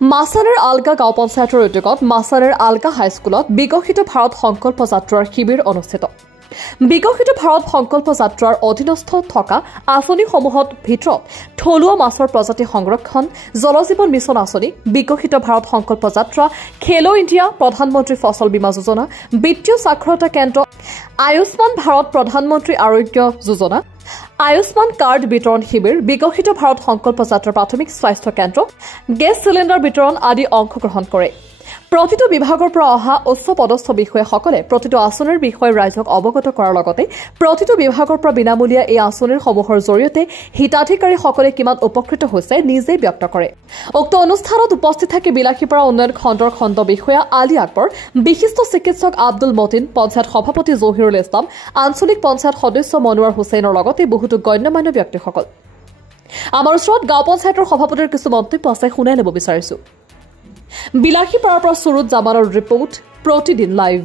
মাছানৰ আলগা গাঁও পঞ্চায়তৰ উদ্যোগত মাছানৰ আলগা হাইস্কুলত বিকশিত ভাৰত সংকল্প যাত্ৰাৰ শিবিৰ অনুষ্ঠিত। বিকশিত ভাৰত সংকল্প যাত্ৰাৰ অধীনস্থ থকা আঁচনিসমূহৰ ভিতৰত থলুৱা মাছৰ প্ৰজাতি সংৰক্ষণ, জলজীৱন মিছন আঁচনি, বিকশিত ভাৰত সংকল্প যাত্ৰা, খেলো ইণ্ডিয়া, প্ৰধানমন্ত্ৰী ফচল বীমা যোজনা, বিত্তীয় সাক্ষৰতা কেন্দ্ৰ, আয়ুষ্মান ভাৰত প্ৰধানমন্ত্ৰী আৰোগ্য যোজনা, আয়ুষ্মান কাৰ্ড বিতৰণ শিবিৰ, বিকশিত ভাৰত সংকল্প যাত্ৰাৰ প্ৰাথমিক স্বাস্থ্য কেন্দ্ৰ, গেছ চিলিণ্ডাৰ বিতৰণ আদি অংশগ্ৰহণ কৰে। প্ৰতিটো বিভাগৰ পৰা অহা উচ্চ পদস্থ বিষয়াসকলে প্ৰতিটো আঁচনিৰ বিষয়ে ৰাইজক অৱগত কৰাৰ লগতে প্ৰতিটো বিভাগৰ পৰা বিনামূলীয়া এই আঁচনিসমূহৰ জৰিয়তে হিতাধিকাৰীসকলে কিমান উপকৃত হৈছে নিজে ব্যক্ত কৰে। উক্ত অনুষ্ঠানত উপস্থিত থাকি বিলাসীপাৰা উন্নয়ন খণ্ডৰ খণ্ড বিষয়া আলী আকবৰ, বিশিষ্ট চিকিৎসক আব্দুল মতিন, পঞ্চায়ত সভাপতি জহিৰুল ইছলাম, আঞ্চলিক পঞ্চায়ত সদস্য মনোৱাৰ হুছেইনৰ লগতে বহুতো গণ্যমান্য ব্যক্তিসকল। আমাৰ ওচৰত গাঁও পঞ্চায়তৰ সভাপতিৰ কিছু মন্তব্য আছে, শুনাই ল'ব বিচাৰিছো। বিলাসীপাৰাৰ পৰা সুৰুজ জামানৰ ৰিপৰ্ট, প্ৰতিদিন লাইভ।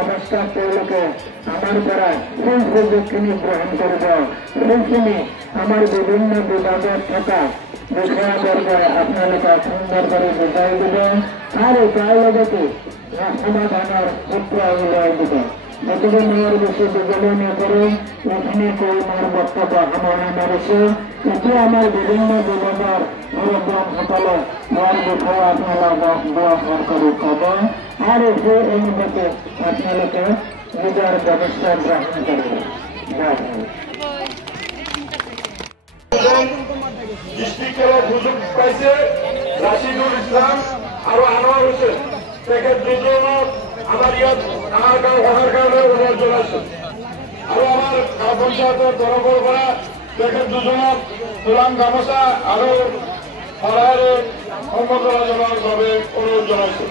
অৱস্থা তেওঁলোকে আমাৰ পৰা সেই সুযোগখিনি গ্ৰহণ কৰিব, সেইখিনি আমাৰ বিভিন্ন বিভাগত থকা বিষয়াবৰ্গই আপোনালোকক সুন্দৰভাৱে বুজাই দিব আৰু তাৰ লগতে সমাধানৰ সূত্ৰ উলিয়াই দিব। গতিকে মোৰ বেছি দীঘলীয়া নকৰোঁ, এইখিনি কৈ মোৰ বক্তব্য সামৰণি মাৰিছোঁ। এতিয়া আমাৰ বিভিন্ন বিভাগৰ মুৰব্বীসকলে ইয়াৰ বিষয়ে আপোনালোকক ব্যাখ্যা কৰি ক'ব আৰু সেই অনুমতি আপোনালোকে নিজৰ ব্যৱস্থা গ্ৰহণ কৰিব। ডিষ্ট্ৰিক্টৰ সুযোগ পাইছে ৰাছিদুল ইছলাম আৰু আনোৱাৰ হুছেইন, তেখেত দুজনক আমাৰ ইয়াত আমাৰ গাঁও অহাৰ কাৰণে অনুৰোধ জনাইছো আৰু আমাৰ গাঁও পঞ্চায়তৰ তৰফৰ পৰা তেখেত দুজনক তুলাম গামোচা আৰু সহায়েৰে সম্বৰ্ধনা জনোৱাৰ বাবে অনুৰোধ জনাইছো।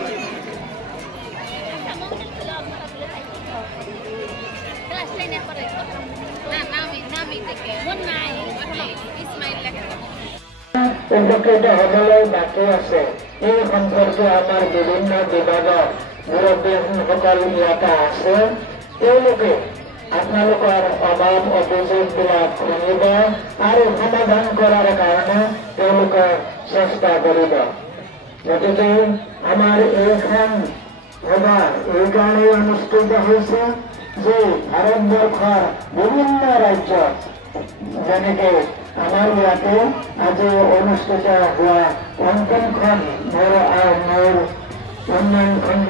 উপকৃত হ'বলৈ বাকী আছে এই সম্পৰ্কে আমাৰ বিভিন্ন বিভাগৰ মুৰব্বীসকল ইয়াতে আছে। তেওঁলোকে আপোনালোকৰ অভাৱ অভিযোগবিলাক শুনিব আৰু সমাধান কৰাৰ কাৰণে তেওঁলোকে চেষ্টা কৰিব। গতিকে আমাৰ এইখন সভা এইকাৰণেই অনুষ্ঠিত হৈছে যে ভাৰতবৰ্ষৰ বিভিন্ন ৰাজ্যত যেনেকৈ আমাৰ ইয়াতে আজি অনুষ্ঠিত হোৱা অংকনখন মোৰ উন্নয়ন খণ্ড